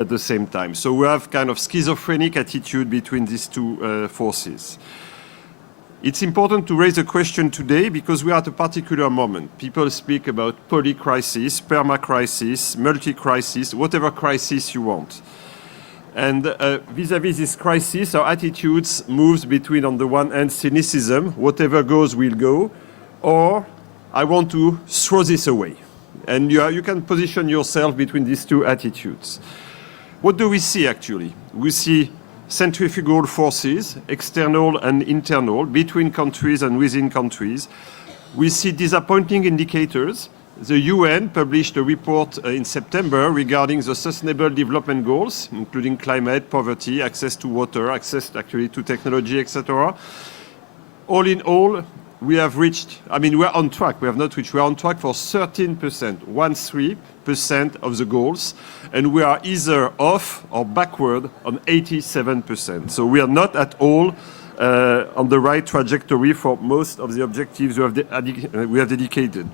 at the same time. So we have kind of schizophrenic attitude between these two forces. It's important to raise a question today because we are at a particular moment. People speak about poly-crisis, perma-crisis, multi-crisis, whatever crisis you want. And vis-à-vis this crisis, our attitudes moves between, on the one hand, cynicism, whatever goes will go, or I want to throw this away. And you can position yourself between these two attitudes. What do we see, actually? We see centrifugal forces, external and internal, between countries and within countries. We see disappointing indicators. The UN published a report in September regarding the Sustainable Development Goals, including climate, poverty, access to water, access actually to technology, etc. All in all, we have reached, we're on track. We have not reached, we're on track for 13%, 13% of the goals, and we are either off or backward on 87%. So we are not at all on the right trajectory for most of the objectives we have dedicated.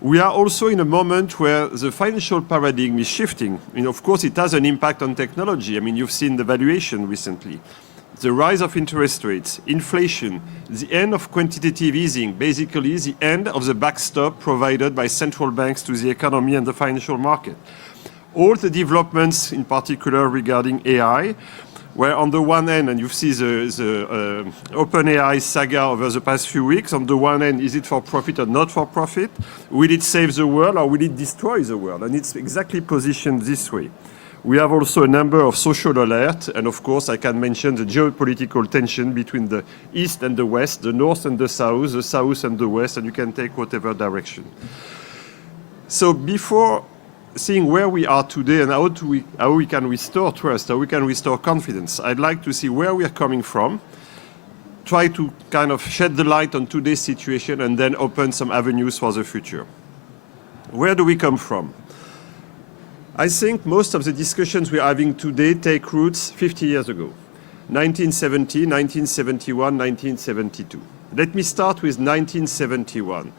We are also in a moment where the financial paradigm is shifting. Of course, it has an impact on technology. You've seen the valuation recently. The rise of interest rates, inflation, the end of quantitative easing, basically the end of the backstop provided by central banks to the economy and the financial market. All the developments, in particular regarding AI, where on the one hand, and you see the OpenAI saga over the past few weeks, on the one hand, is it for profit or not for profit? Will it save the world or will it destroy the world? And it's exactly positioned this way. We have also a number of social alerts, and of course I can mention the geopolitical tension between the East and the West, the North and the South and the West, and you can take whatever direction. So before seeing where we are today and how we can restore trust, how we can restore confidence, I'd like to see where we are coming from, try to kind of shed the light on today's situation, and then open some avenues for the future. Where do we come from? I think most of the discussions we're having today take roots 50 years ago, 1970, 1971, 1972. Let me start with 1971.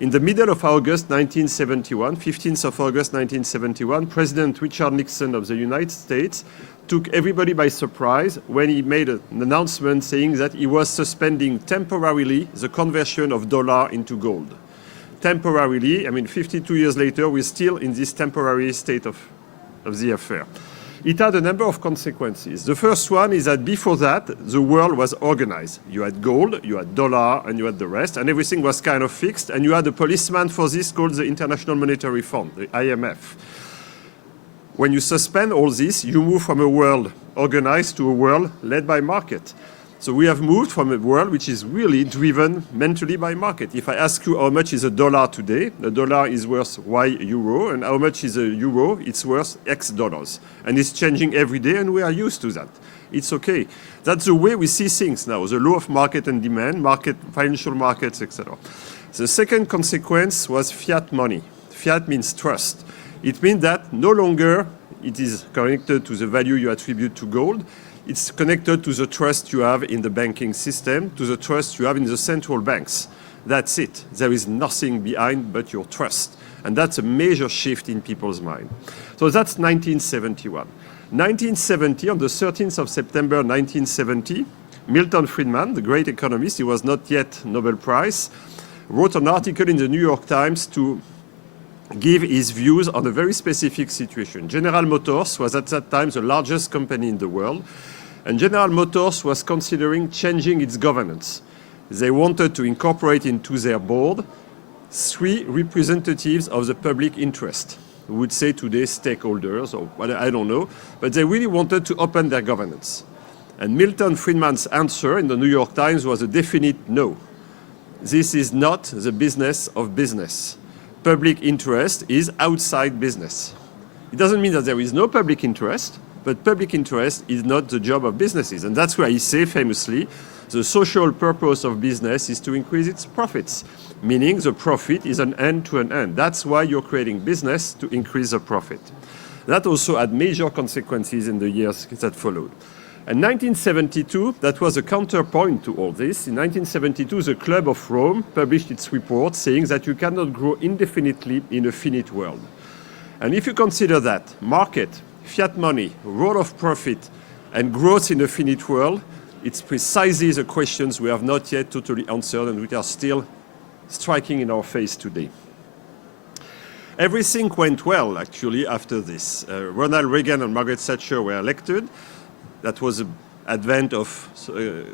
In the middle of August 1971, 15th of August 1971, President Richard Nixon of the United States took everybody by surprise when he made an announcement saying that he was suspending temporarily the conversion of dollar into gold. Temporarily, 52 years later, we're still in this temporary state of the affair. It had a number of consequences. The first one is that before that, the world was organized. You had gold, you had dollar, and you had the rest, and everything was kind of fixed, and you had a policeman for this called the International Monetary Fund, the IMF. When you suspend all this, you move from a world organized to a world led by market. So we have moved from a world which is really driven mentally by market. If I ask you how much is a dollar today, the dollar is worth Y euro, and how much is a euro, it's worth X dollars. And it's changing every day, and we are used to that. It's okay. That's the way we see things now, the law of market and demand, financial markets, etc. The second consequence was fiat money. Fiat means trust. It means that no longer it is connected to the value you attribute to gold. It's connected to the trust you have in the banking system, to the trust you have in the central banks. That's it. There is nothing behind but your trust. And that's a major shift in people's mind. So that's 1971. 1970, on the 13th of September 1970, Milton Friedman, the great economist, he was not yet Nobel Prize, wrote an article in the New York Times to give his views on a very specific situation. General Motors was at that time the largest company in the world, and General Motors was considering changing its governance. They wanted to incorporate into their board 3 representatives of the public interest. We would say today stakeholders, or I don't know, but they really wanted to open their governance. And Milton Friedman's answer in the New York Times was a definite no. This is not the business of business. Public interest is outside business. It doesn't mean that there is no public interest, but public interest is not the job of businesses. And that's why he says famously, the social purpose of business is to increase its profits, meaning the profit is an end to an end. That's why you're creating business, to increase the profit. That also had major consequences in the years that followed. In 1972, that was a counterpoint to all this. In 1972, the Club of Rome published its report saying that you cannot grow indefinitely in a finite world. And if you consider that market fiat money, role of profit, and growth in a finite world, it's precisely the questions we have not yet totally answered and which are still striking in our face today. Everything went well, actually, after this. Ronald Reagan and Margaret Thatcher were elected. That was the advent of, the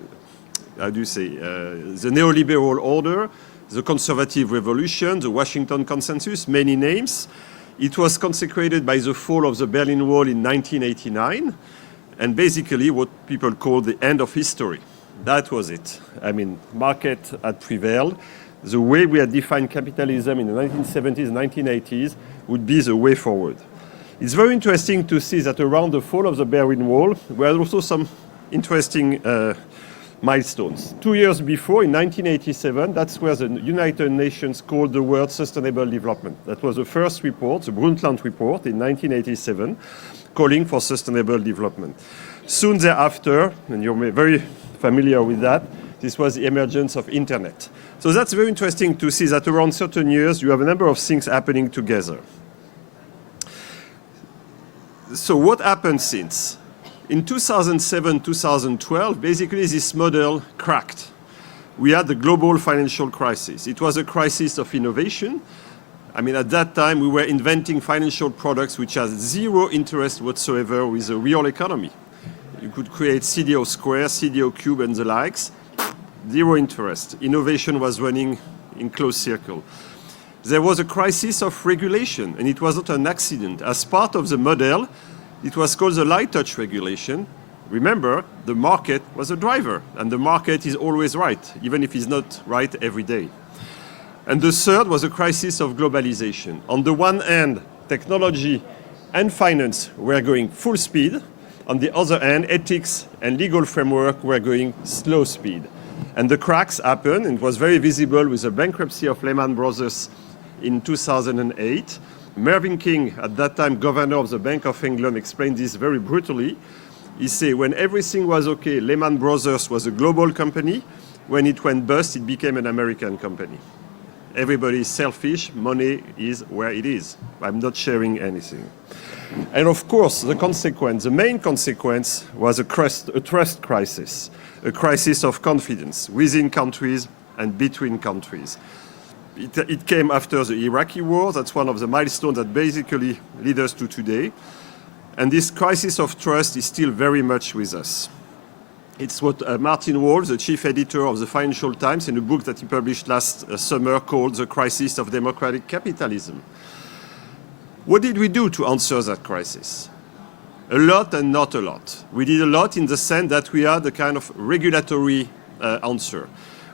neoliberal order, the conservative revolution, the Washington Consensus, many names. It was consecrated by the fall of the Berlin Wall in 1989, and basically what people call the end of history. That was it. I mean, market had prevailed. The way we had defined capitalism in the 1970s and 1980s would be the way forward. It's very interesting to see that around the fall of the Berlin Wall, there were also some interesting milestones. 2 years before, in 1987, that's where the United Nations called the word sustainable development. That was the first report, the Brundtland report in 1987, calling for sustainable development. Soon thereafter, and you're very familiar with that, this was the emergence of internet. So that's very interesting to see that around certain years, you have a number of things happening together. So what happened since? In 2007, 2012, basically this model cracked. We had the global financial crisis. It was a crisis of innovation. I mean, at that time, we were inventing financial products which had zero interest whatsoever with the real economy. You could create CDO square, CDO cube, and the likes. Zero interest. Innovation was running in closed circle. There was a crisis of regulation, and it was not an accident. As part of the model, it was called the light touch regulation. Remember, the market was a driver, and the market is always right, even if it's not right every day. And the third was a crisis of globalization. On the one hand, technology and finance were going full speed. On the other hand, ethics and legal framework were going slow speed. And the cracks happened, and it was very visible with the bankruptcy of Lehman Brothers in 2008. Mervyn King, at that time governor of the Bank of England, explained this very brutally. He said, when everything was okay, Lehman Brothers was a global company. When it went bust, it became an American company. Everybody is selfish. Money is where it is. I'm not sharing anything. And of course, the main consequence was a trust crisis, a crisis of confidence within countries and between countries. It came after the Iraqi war. That's one of the milestones that basically lead us to today. And this crisis of trust is still very much with us. It's what Martin Wolf, the chief editor of the Financial Times, in a book that he published last summer called The Crisis of Democratic Capitalism. What did we do to answer that crisis? A lot and not a lot. We did a lot in the sense that we had a kind of regulatory answer.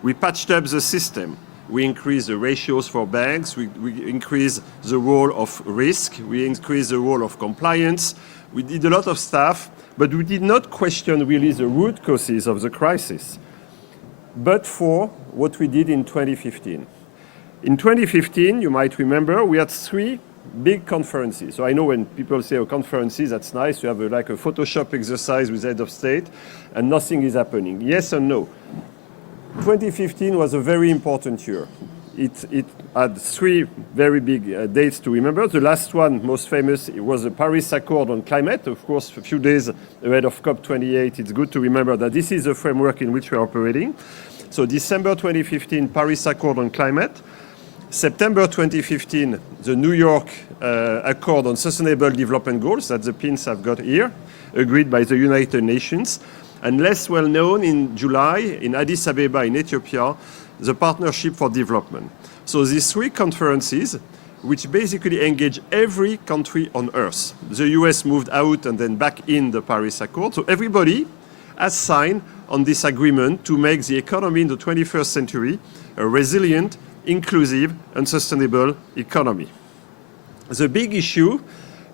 We patched up the system. We increased the ratios for banks. We increased the role of risk. We increased the role of compliance. We did a lot of stuff, but we did not question really the root causes of the crisis, but for what we did in 2015. In 2015, you might remember, we had 3 big conferences. So I know when people say, oh, conferences, that's nice. You have like a Photoshop exercise with head of state, and nothing is happening. Yes and no. 2015 was a very important year. It had 3 very big dates to remember. The last one, most famous, it was the Paris Accord on climate. Of course, a few days ahead of COP28, it's good to remember that this is the framework in which we're operating. So December 2015, Paris Accord on climate. September 2015, the New York Accord on Sustainable Development Goals, that's the pins I've got here, agreed by the United Nations. And less well known, in July, in Addis Ababa in Ethiopia, the Partnership for Development. So these 3 conferences, which basically engage every country on Earth. The US moved out and then back in the Paris Accord. So everybody has signed on this agreement to make the economy in the 21st century a resilient, inclusive, and sustainable economy. The big issue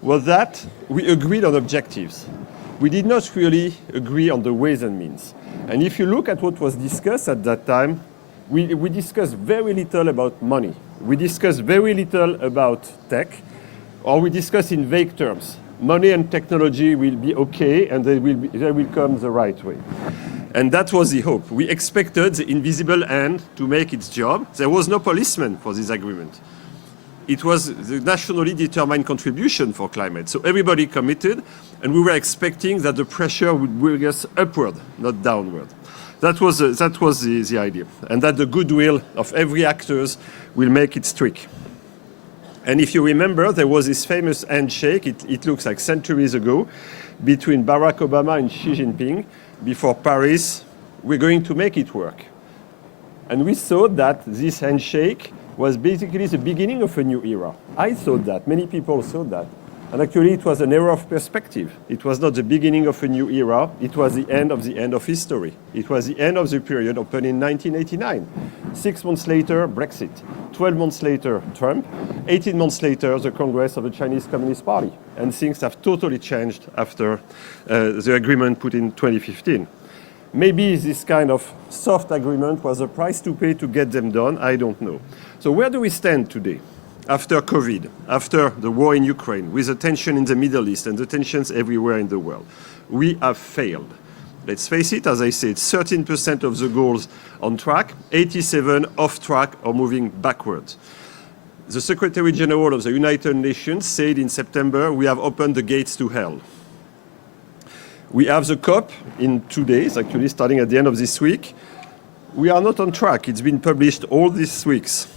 was that we agreed on objectives. We did not really agree on the ways and means. And if you look at what was discussed at that time, we discussed very little about money. We discussed very little about tech, or we discussed in vague terms. Money and technology will be okay, and they will come the right way. And that was the hope. We expected the invisible hand to make its job. There was no policeman for this agreement. it was the nationally determined contribution for climate. So everybody committed, and we were expecting that the pressure would bring us upward, not downward. That was the idea, and that the goodwill of every actors will make it stick. And if you remember, there was this famous handshake, it looks like centuries ago, between Barack Obama and Xi Jinping before Paris. We're going to make it work. And we thought that this handshake was basically the beginning of a new era. I thought that, many people thought that. And actually it was an error of perspective. It was not the beginning of a new era, it was the end of history. It was the end of the period opened in 1989. 6 months later, Brexit. 12 months later, Trump. 18 months later, the Congress of the Chinese Communist Party. And things have totally changed after the agreement put in 2015. Maybe this kind of soft agreement was a price to pay to get them done, I don't know. So where do we stand today? After COVID, after the war in Ukraine, with the tension in the Middle East and the tensions everywhere in the world, we have failed. Let's face it, as I said, 13% of the goals on track, 87 off track or moving backwards. The Secretary General of the United Nations said in September, we have opened the gates to hell. We have the COP in 2 days, actually starting at the end of this week. We are not on track. It's been published all these weeks.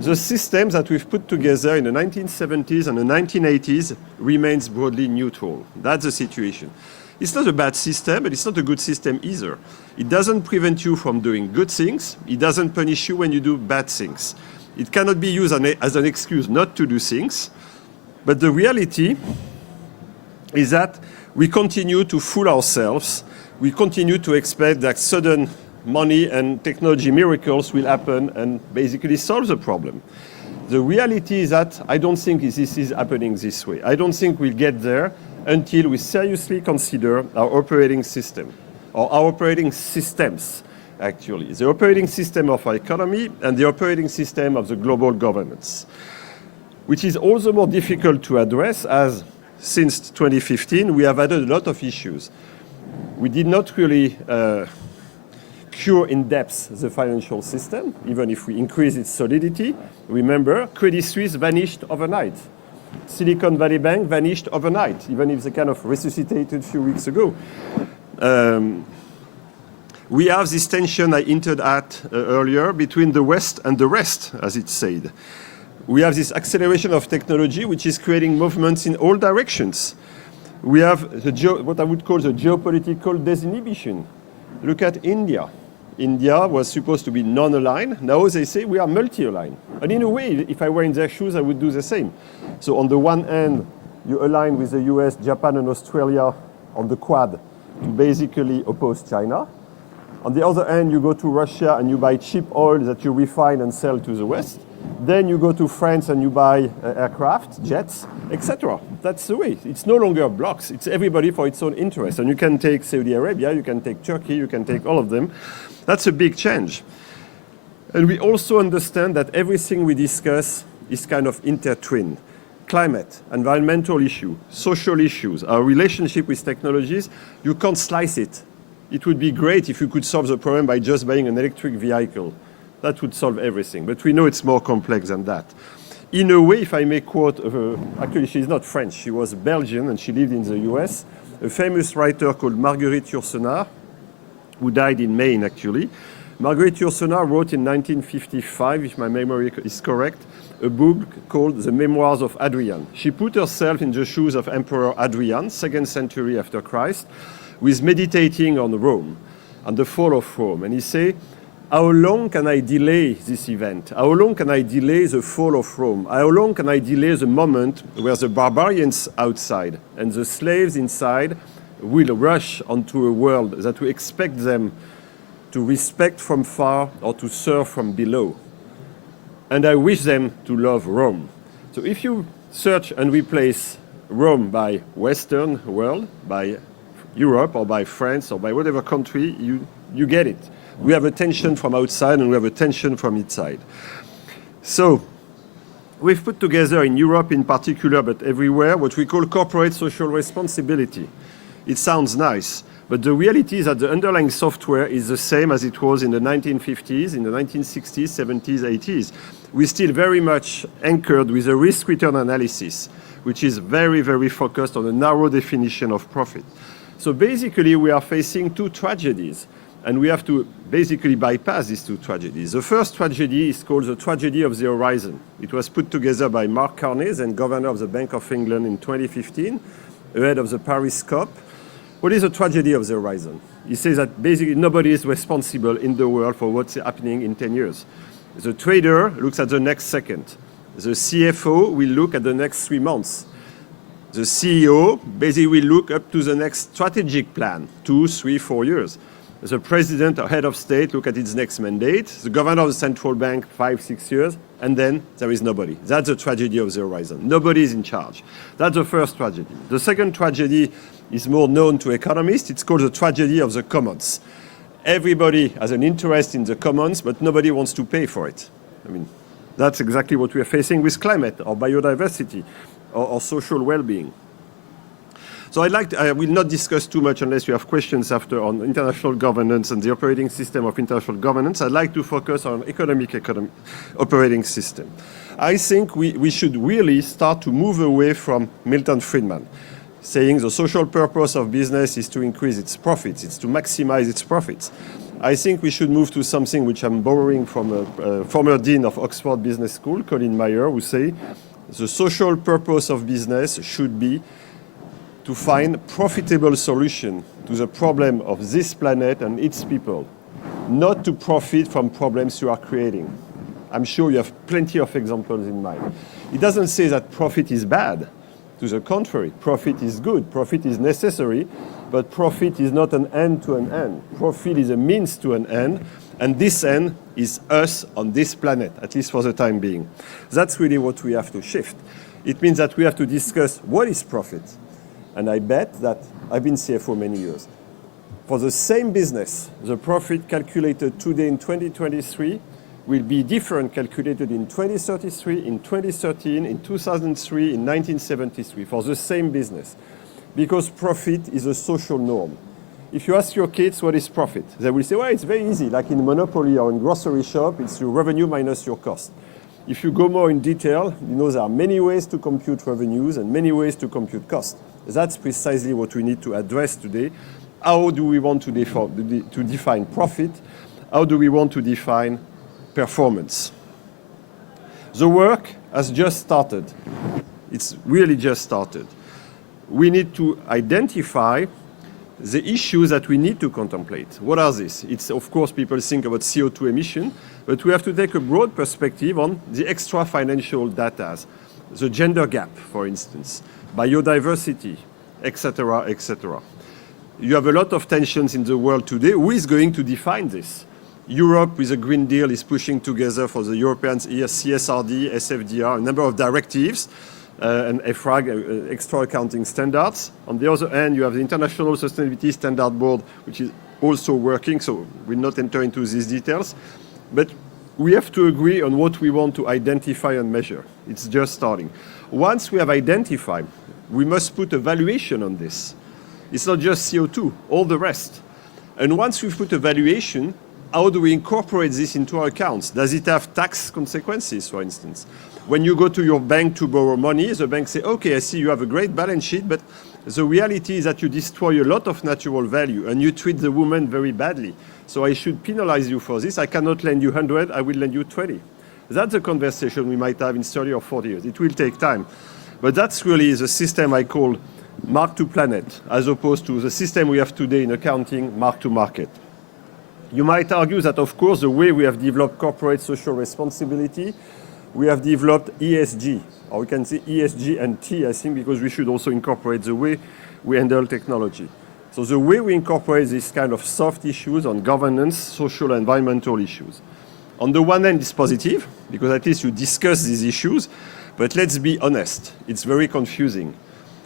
The system that we've put together in the 1970s and the 1980s remains broadly neutral. That's the situation. It's not a bad system, but it's not a good system either. It doesn't prevent you from doing good things. It doesn't punish you when you do bad things. It cannot be used as an excuse not to do things. But the reality is that we continue to fool ourselves. We continue to expect that sudden money and technology miracles will happen and basically solve the problem. The reality is that I don't think this is happening this way. I don't think we'll get there until we seriously consider our operating system, or our operating systems, actually. The operating system of our economy and the operating system of the global governance, which is also more difficult to address as since 2015 we have added a lot of issues. We did not really cure in depth the financial system, even if we increase its solidity. Remember, Crédit Suisse vanished overnight. Silicon Valley Bank vanished overnight, even if they kind of resuscitated a few weeks ago. We have this tension I hinted at earlier between the West and the rest, as it's said. We have this acceleration of technology, which is creating movements in all directions. We have what I would call the geopolitical disinhibition. Look at India. India was supposed to be non-aligned. Now they say we are multi-aligned. And in a way, if I were in their shoes, I would do the same. So on the one hand, you align with the US, Japan, and Australia on the Quad to basically oppose China. On the other hand, you go to Russia and you buy cheap oil that you refine and sell to the West. Then you go to France and you buy aircraft, jets, etc. That's the way. It's no longer blocks. It's everybody for its own interest. And you can take Saudi Arabia, you can take Turkey, you can take all of them. That's a big change. And we also understand that everything we discuss is kind of intertwined. Climate, environmental issue, social issues, our relationship with technologies, you can't slice it. It would be great if you could solve the problem by just buying an electric vehicle. That would solve everything. But we know it's more complex than that. In a way, if I may quote, actually she's not French, she was Belgian and she lived in the US, a famous writer called Marguerite Yourcenar, who died in Maine actually. Marguerite Yourcenar wrote in 1955, if my memory is correct, a book called The Memoirs of Adrian. She put herself in the shoes of Emperor Adrian, 2nd century after Christ, who is meditating on Rome, on the fall of Rome. And he says, how long can I delay this event? How long can I delay the fall of Rome? How long can I delay the moment where the barbarians outside and the slaves inside will rush onto a world that we expect them to respect from far or to serve from below? And I wish them to love Rome. So if you search and replace Rome by Western world, by Europe or by France or by whatever country, you get it. We have a tension from outside and we have a tension from inside. So we've put together in Europe in particular, but everywhere, what we call corporate social responsibility. It sounds nice, But the reality is that the underlying software is the same as it was in the 1950s, in the 1960s, 70s, 80s. We're still very much anchored with a risk-return analysis, which is very, very focused on a narrow definition of profit. So basically, we are facing two tragedies, and we have to basically bypass these two tragedies. The first tragedy is called the tragedy of the horizon. It was put together by Mark Carney, then governor of the Bank of England in 2015, ahead of the Paris COP. What is the tragedy of the horizon? He says that basically nobody is responsible in the world for what's happening in 10 years. The trader looks at the next second. The CFO will look at the next 3 months. The CEO basically will look up to the next strategic plan, 2, 3, 4 years. The president or head of state look at its next mandate. The governor of the central bank, 5, 6 years, and then there is nobody. That's the tragedy of the horizon. Nobody is in charge. That's the first tragedy. The second tragedy is more known to economists. It's called the tragedy of the commons. Everybody has an interest in the commons, but nobody wants to pay for it. I mean, that's exactly what we are facing with climate or biodiversity or social well-being. So I will not discuss too much unless you have questions after on international governance and the operating system of international governance. I'd like to focus on economic operating system. I think we should really start to move away from Milton Friedman, saying the social purpose of business is to increase its profits, it's to maximize its profits. I think we should move to something which I'm borrowing from a former dean of Oxford Business School, Colin Mayer, who say the social purpose of business should be to find profitable solution to the problem of this planet and its people, not to profit from problems you are creating. I'm sure you have plenty of examples in mind. It doesn't say that profit is bad. To the contrary, profit is good, profit is necessary, but profit is not an end to an end. Profit is a means to an end, and this end is us on this planet, at least for the time being. That's really what we have to shift. It means that we have to discuss what is profit. And I bet that I've been CFO many years. For the same business, the profit calculated today in 2023 will be different calculated in 2033, in 2013, in 2003, in 1973, for the same business. Because profit is a social norm. If you ask your kids what is profit, they will say, well, it's very easy. Like in Monopoly or in grocery shop, it's your revenue minus your cost. If you go more in detail, you know there are many ways to compute revenues and many ways to compute cost. That's precisely what we need to address today. How do we want to define profit? How do we want to define performance? The work has just started. It's really just started. We need to identify the issues that we need to contemplate. What are these? It's, of course, people think about CO2 emission, but we have to take a broad perspective on the extra financial data, the gender gap, for instance, biodiversity, etc., etc. You have a lot of tensions in the world today. Who is going to define this? Europe, with a Green Deal, is pushing together for the Europeans here CSRD, SFDR, a number of directives, and EFRAG, extra accounting standards. On the other hand, you have the International Sustainability Standard Board, which is also working, so we'll not enter into these details. But we have to agree on what we want to identify and measure. It's just starting. Once we have identified, we must put a valuation on this. It's not just CO2, all the rest. And once we've put a valuation, how do we incorporate this into our accounts? Does it have tax consequences, for instance? When you go to your bank to borrow money, the bank say, okay, I see you have a great balance sheet, but the reality is that you destroy a lot of natural value and you treat the woman very badly. So I should penalize you for this. I cannot lend you 100, I will lend you 20. That's a conversation we might have in 30 or 40 years. It will take time. But that's really the system I call mark to planet, as opposed to the system we have today in accounting, mark to market. You might argue that, of course, the way we have developed corporate social responsibility, we have developed ESG, or we can say ESG and T, I think, because we should also incorporate the way we handle technology. So the way we incorporate these kind of soft issues on governance, social and environmental issues. On the one hand, it's positive, because at least you discuss these issues, but let's be honest, it's very confusing.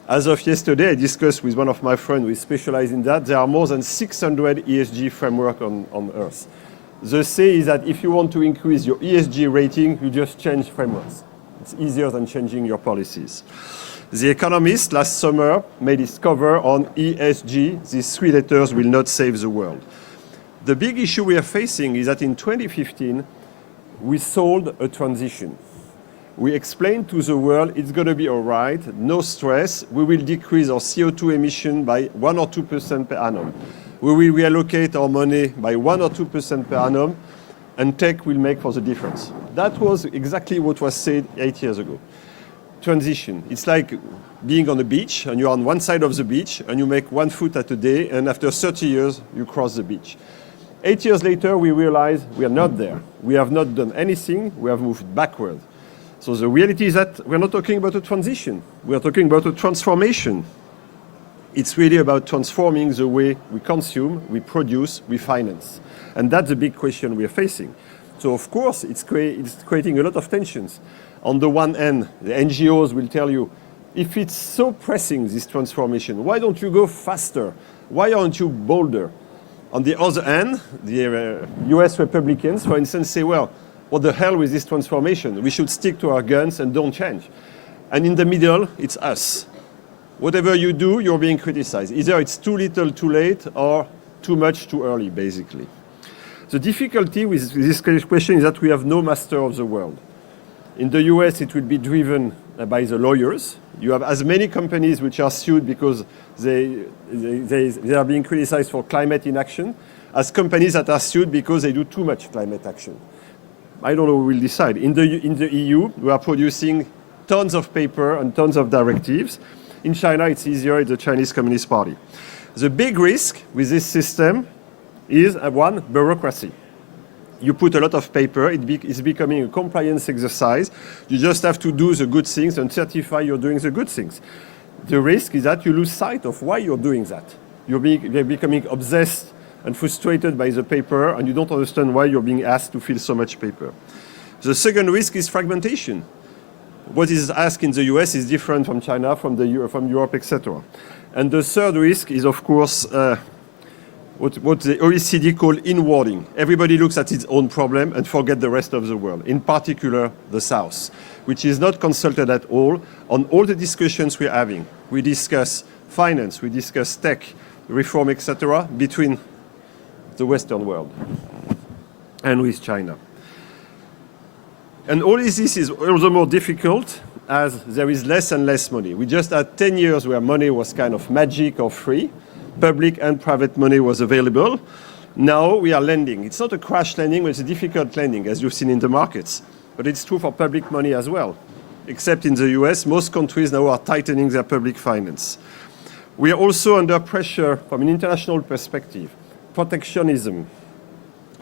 As of yesterday, I discussed with one of my friends who is specialized in that. There are more than 600 ESG frameworks on Earth. The say is that if you want to increase your ESG rating, you just change frameworks. It's easier than changing your policies. The Economist last summer made its cover on ESG. These three letters will not save the world. The big issue we are facing is that in 2015, we sold a transition. We explained to the world it's going to be all right, no stress, we will decrease our CO2 emission by 1 or 2% per annum. We will reallocate our money by 1 or 2% per annum, and tech will make for the difference. That was exactly what was said 8 years ago. Transition. It's like being on a beach, and you're on one side of the beach, and you make 1 foot at a day, and after 30 years, you cross the beach. 8 years later, we realize we are not there. We have not done anything. We have moved backward. So the reality is that we're not talking about a transition. We are talking about a transformation. It's really about transforming the way we consume, we produce, we finance. And that's the big question we are facing. So of course, it's creating a lot of tensions. On the one hand, the NGOs will tell you, if it's so pressing, this transformation, why don't you go faster? Why aren't you bolder? On the other hand, the US Republicans, for instance, say, well, what the hell with this transformation? We should stick to our guns and don't change. And in the middle, it's us. Whatever you do, you're being criticized. Either it's too little, too late, or too much, too early, basically. The difficulty with this question is that we have no master of the world. In the US, it will be driven by the lawyers. You have as many companies which are sued because they are being criticized for climate inaction as companies that are sued because they do too much climate action. I don't know who will decide. In the EU, we are producing tons of paper and tons of directives. In China, it's easier, it's the Chinese Communist Party. The big risk with this system is, one, bureaucracy. You put a lot of paper, it's becoming a compliance exercise. You just have to do the good things and certify you're doing the good things. The risk is that you lose sight of why you're doing that. You're becoming obsessed and frustrated by the paper, and you don't understand why you're being asked to fill so much paper. The second risk is fragmentation. What is asked in the US is different from China, from Europe, etc. And the third risk is, of course, what the OECD call inwarding. Everybody looks at its own problem and forget the rest of the world, in particular the South, which is not consulted at all on all the discussions we're having. We discuss finance, we discuss tech, reform, etc., between the Western world and with China. And all this is also more difficult as there is less and less money. We just had 10 years where money was kind of magic or free. Public and private money was available. Now we are lending. It's not a crash lending, but it's a difficult lending, as you've seen in the markets. But it's true for public money as well. Except in the US, most countries now are tightening their public finance. We are also under pressure from an international perspective. Protectionism,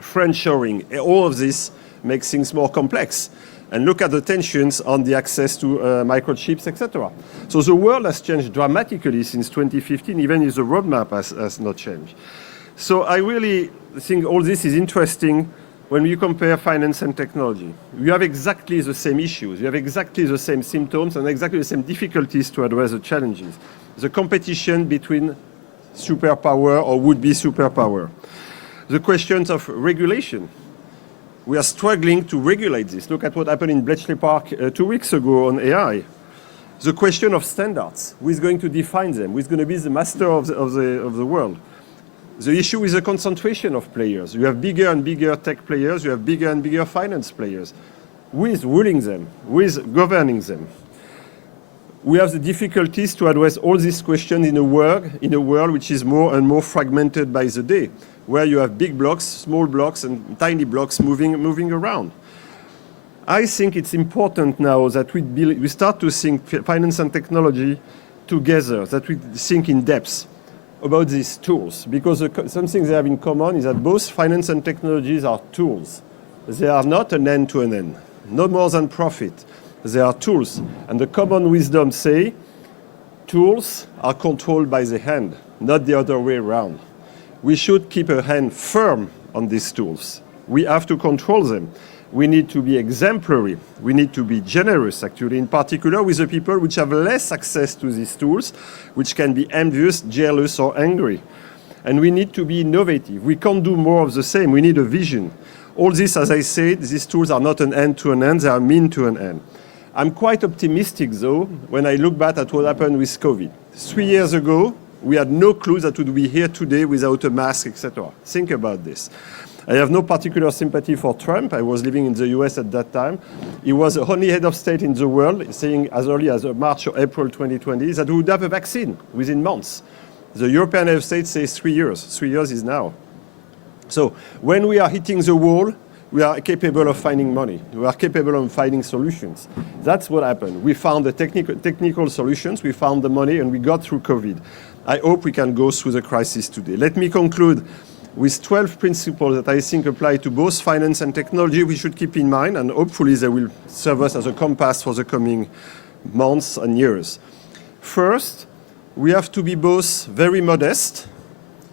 friendshoring, all of this makes things more complex. And look at the tensions on the access to microchips, etc. So the world has changed dramatically since 2015, even if the roadmap has not changed. So I really think all this is interesting when we compare finance and technology. We have exactly the same issues. We have exactly the same symptoms and exactly the same difficulties to address the challenges. The competition between superpower or would-be superpower. The questions of regulation. We are struggling to regulate this. Look at what happened in Bletchley Park 2 weeks ago on AI. The question of standards. Who is going to define them? Who is going to be the master of the world? The issue is the concentration of players. You have bigger and bigger tech players. You have bigger and bigger finance players. Who is ruling them? Who is governing them? We have the difficulties to address all these questions in a world which is more and more fragmented by the day, where you have big blocks, small blocks, and tiny blocks moving around. I think it's important now that we start to think finance and technology together, that we think in depth about these tools, because something they have in common is that both finance and technologies are tools. They are not an end to an end, no more than profit. They are tools. And the common wisdom say, tools are controlled by the hand, not the other way around. We should keep a hand firm on these tools. We have to control them. We need to be exemplary. We need to be generous, actually, in particular with the people which have less access to these tools, which can be envious, jealous, or angry. And we need to be innovative. We can't do more of the same. We need a vision. All this, as I said, these tools are not an end to an end. They are mean to an end. I'm quite optimistic, though, when I look back at what happened with COVID. 3 years ago, we had no clue that we would be here today without a mask, etc. Think about this. I have no particular sympathy for Trump. I was living in the US at that time. He was the only head of state in the world saying as early as March or April 2020 that we would have a vaccine within months. The European head of state says 3 years. 3 years is now. So when we are hitting the wall, we are capable of finding money. We are capable of finding solutions. That's what happened. We found the technical solutions, we found the money, and we got through COVID. I hope we can go through the crisis today. Let me conclude with 12 principles that I think apply to both finance and technology we should keep in mind, and hopefully they will serve us as a compass for the coming months and years. First, we have to be both very modest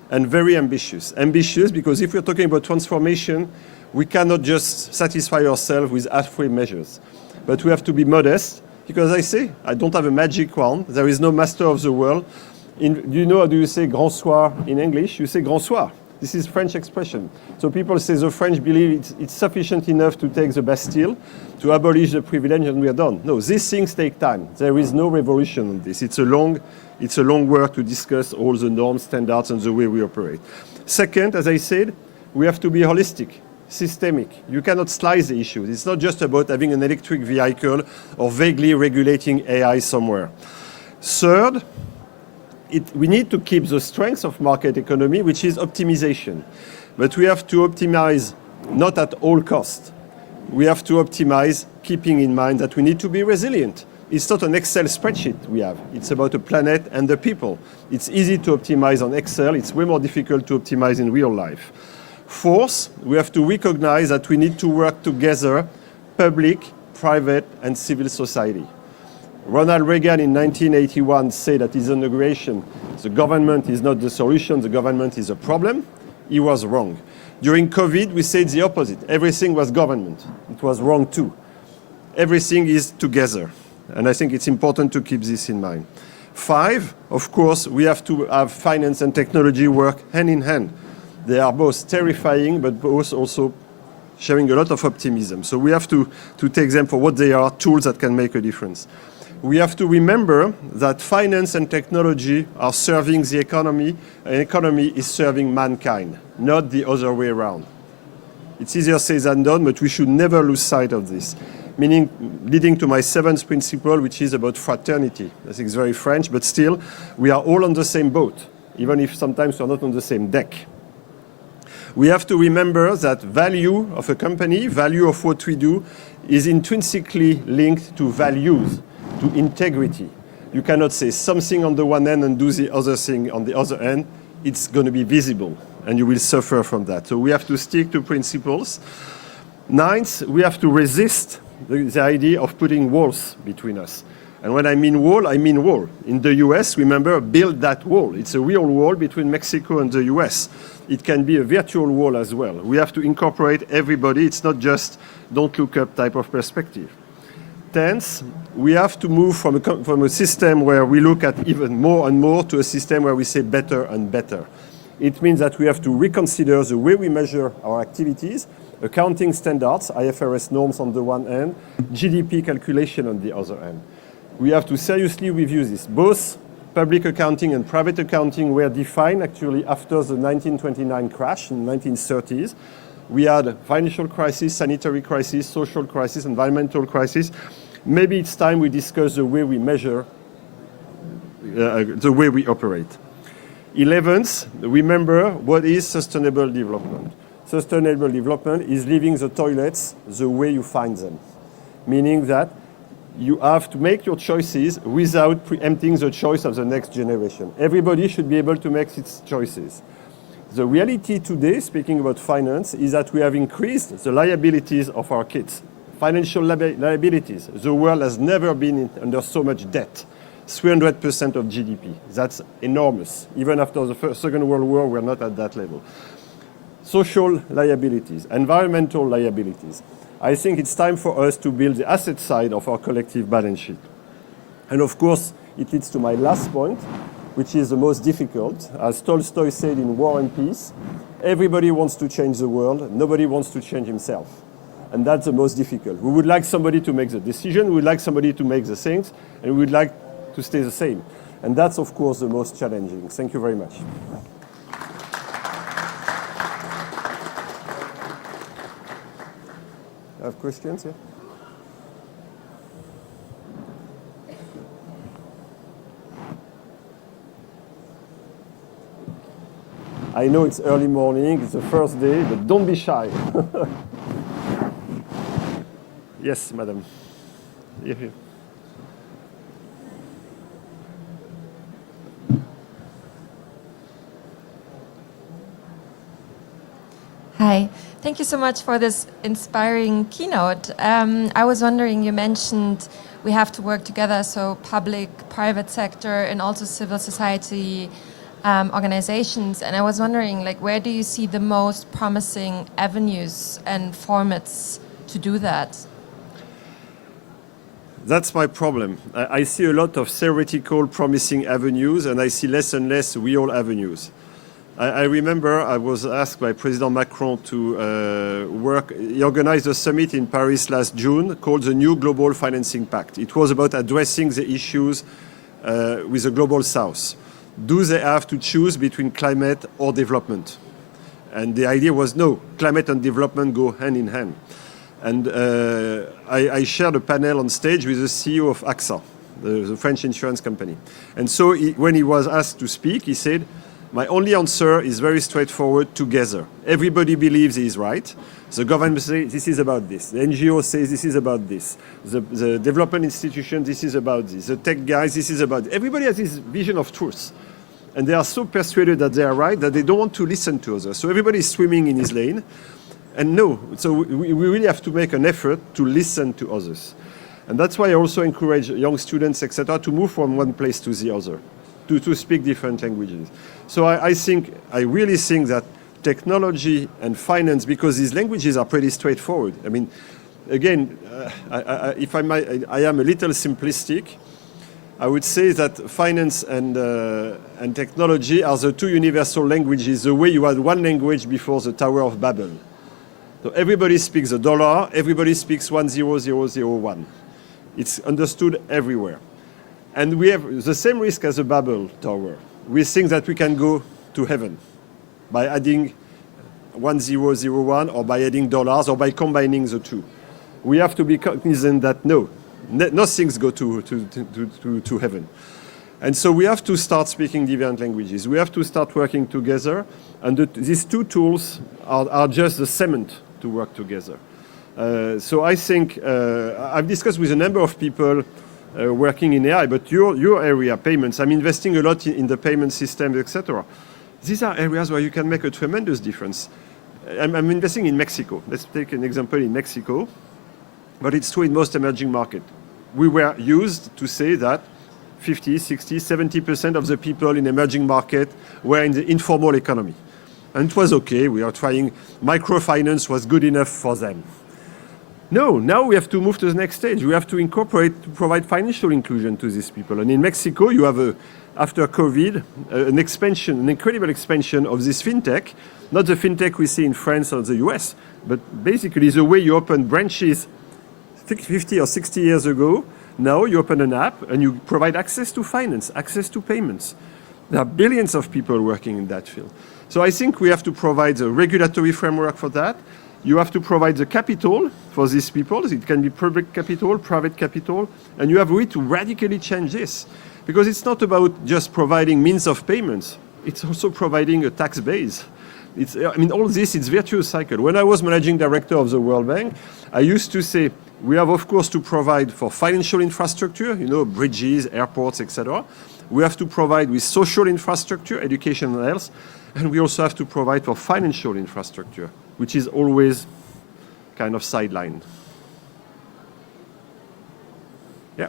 and very ambitious. Ambitious because if we're talking about transformation, we cannot just satisfy ourselves with halfway measures. But we have to be modest because I say, I don't have a magic wand. There is no master of the world. Do you know how do you say grand soir in English? You say grand soir. This is French expression. So people say the French believe it's sufficient enough to take the Bastille, to abolish the privilege, and we are done. No, these things take time. There is no revolution on this. It's a long work to discuss all the norms, standards, and the way we operate. Second, as I said, we have to be holistic, systemic. You cannot slice the issues. It's not just about having an electric vehicle or vaguely regulating AI somewhere. Third, we need to keep the strength of market economy, which is optimization. But we have to optimize not at all costs. We have to optimize keeping in mind that we need to be resilient. It's not an Excel spreadsheet we have. It's about the planet and the people. It's easy to optimize on Excel. It's way more difficult to optimize in real life. Fourth, we have to recognize that we need to work together, public, private, and civil society. Ronald Reagan in 1981 said at his inauguration, the government is not the solution, the government is a problem. He was wrong. During COVID, we said the opposite. Everything was government. It was wrong too. Everything is together. And I think it's important to keep this in mind. 5, of course, we have to have finance and technology work hand in hand. They are both terrifying, but both also sharing a lot of optimism. So we have to take them for what they are, tools that can make a difference. We have to remember that finance and technology are serving the economy, and economy is serving mankind, not the other way around. It's easier said than done, but we should never lose sight of this. Meaning, leading to my 7th principle, which is about fraternity. I think it's very French, but still, we are all on the same boat, even if sometimes we're not on the same deck. We have to remember that value of a company, value of what we do, is intrinsically linked to values, to integrity. You cannot say something on the one end and do the other thing on the other end. It's going to be visible, and you will suffer from that. So we have to stick to principles. 9th, we have to resist the idea of putting walls between us. And when I mean wall, I mean wall. In the US, remember, build that wall. It's a real wall between Mexico and the US. It can be a virtual wall as well. We have to incorporate everybody. It's not just don't look up type of perspective. 10th, we have to move from a system where we look at even more and more to a system where we say better and better. It means that we have to reconsider the way we measure our activities, accounting standards, IFRS norms on the one hand, GDP calculation on the other hand. We have to seriously review this. Both public accounting and private accounting were defined actually after the 1929 crash in the 1930s. We had a financial crisis, sanitary crisis, social crisis, environmental crisis. Maybe it's time we discuss the way we measure, the way we operate. 11th, remember what is sustainable development. Sustainable development is leaving the toilets the way you find them, meaning that you have to make your choices without preempting the choice of the next generation. Everybody should be able to make its choices. The reality today, speaking about finance, is that we have increased the liabilities of our kids. Financial liabilities. The world has never been under so much debt. 300% of GDP. That's enormous. Even after the Second World War, we're not at that level. Social liabilities, environmental liabilities. I think it's time for us to build the asset side of our collective balance sheet. And of course, it leads to my last point, which is the most difficult. As Tolstoy said in War and Peace, everybody wants to change the world, nobody wants to change himself. And that's the most difficult. We would like somebody to make the decision, we would like somebody to make the things, and we would like to stay the same. And that's, of course, the most challenging. Thank you very much. I have questions here? I know it's early morning, it's the first day, but don't be shy. Yes, madam. Here. Hi, thank you so much for this inspiring keynote. I was wondering, you mentioned we have to work together, so public, private sector, and also civil society organizations. And I was wondering, like, where do you see the most promising avenues and formats to do that? That's my problem. I see a lot of theoretical promising avenues, and I see less and less real avenues. I remember I was asked by President Macron to work. He organized a summit in Paris last June called the New Global Financing Pact. It was about addressing the issues with the Global South. Do they have to choose between climate or development? And the idea was no, climate and development go hand in hand. And I shared a panel on stage with the CEO of AXA, the French insurance company. And so when he was asked to speak, he said, my only answer is very straightforward, together. Everybody believes he is right. The government says this is about this. The NGO says this is about this. The development institution, this is about this. The tech guys, this is about this. Everybody has this vision of truth. And they are so persuaded that they are right that they don't want to listen to others. So everybody is swimming in his lane. And no, so we really have to make an effort to listen to others. And that's why I also encourage young students, etc., to move from one place to the other, to speak different languages. So I really think that technology and finance, because these languages are pretty straightforward. I mean, again, if I might, I am a little simplistic. I would say that finance and technology are the two universal languages, the way you had one language before the Tower of Babel. So everybody speaks the dollar, everybody speaks 10001. It's understood everywhere. And we have the same risk as a Babel Tower. We think that we can go to heaven by adding 1001 or by adding dollars or by combining the two. We have to be cognizant that no, nothing's go to heaven. And so we have to start speaking different languages. We have to start working together. And these two tools are just the cement to work together. So I think I've discussed with a number of people working in AI, but your area, payments, I'm investing a lot in the payment system, etc. These are areas where you can make a tremendous difference. I'm investing in Mexico. Let's take an example in Mexico, but it's true in most emerging markets. We were used to say that 50, 60, 70% of the people in emerging markets were in the informal economy. And it was okay, we are trying, microfinance was good enough for them. No, now we have to move to the next stage. We have to incorporate, to provide financial inclusion to these people. And in Mexico, you have, after COVID, an expansion, an incredible expansion of this fintech, not the fintech we see in France or the US, but basically the way you open branches 50 or 60 years ago. Now you open an app and you provide access to finance, access to payments. There are billions of people working in that field. So I think we have to provide the regulatory framework for that. You have to provide the capital for these people. It can be public capital, private capital, and you have a way to radically change this. Because it's not about just providing means of payments. It's also providing a tax base. All this, it's virtuous cycle. When I was managing director of the World Bank, I used to say, we have, of course, to provide for financial infrastructure, bridges, airports, etc. We have to provide with social infrastructure, education and health, and we also have to provide for financial infrastructure, which is always kind of sidelined. Yeah.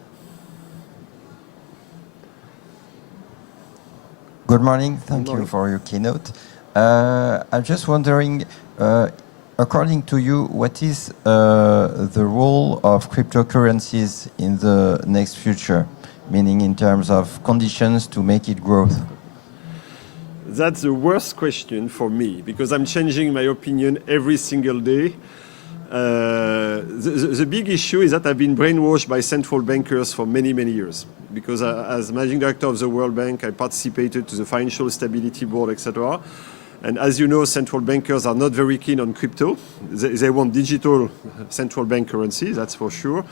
Good morning. Thank you for your keynote. I'm just wondering, according to you, what is the role of cryptocurrencies in the next future, meaning in terms of conditions to make it grow? That's the worst question for me, because I'm changing my opinion every single day. The big issue is that I've been brainwashed by central bankers for many, many years. Because as managing director of the World Bank, I participated to the Financial Stability Board, etc. And as you know, central bankers are not very keen on crypto. They want digital central bank currency, that's for sure.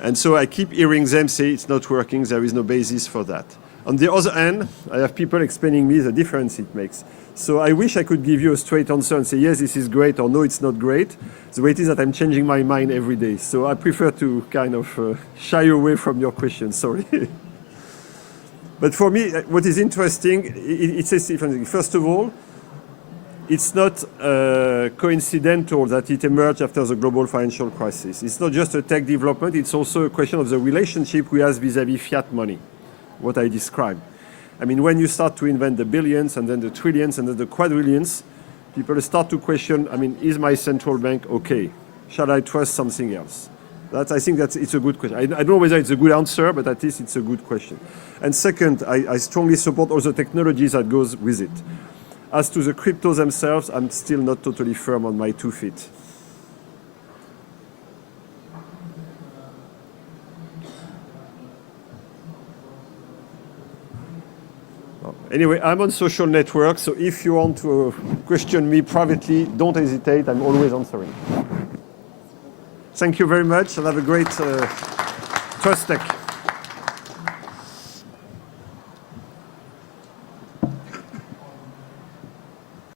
And so I keep hearing them say it's not working, there is no basis for that. On the other hand, I have people explaining me the difference it makes. So I wish I could give you a straight answer and say, yes, this is great, or no, it's not great. The way it is that I'm changing my mind every day. So I prefer to kind of shy away from your question, sorry. But for me, what is interesting, it says different things. First of all, it's not coincidental that it emerged after the global financial crisis. It's not just a tech development, it's also a question of the relationship we have vis-à-vis fiat money, what I described. I mean, when you start to invent the billions and then the trillions and then the quadrillions, people start to question, I mean, is my central bank okay? Shall I trust something else? I think it's a good question. I don't know whether it's a good answer, but at least it's a good question. And second, I strongly support all the technologies that goes with it. As to the cryptos themselves, I'm still not totally firm on my 2 feet. Anyway, I'm on social networks, so if you want to question me privately, don't hesitate, I'm always answering. Thank you very much, and have a great Trust Tech.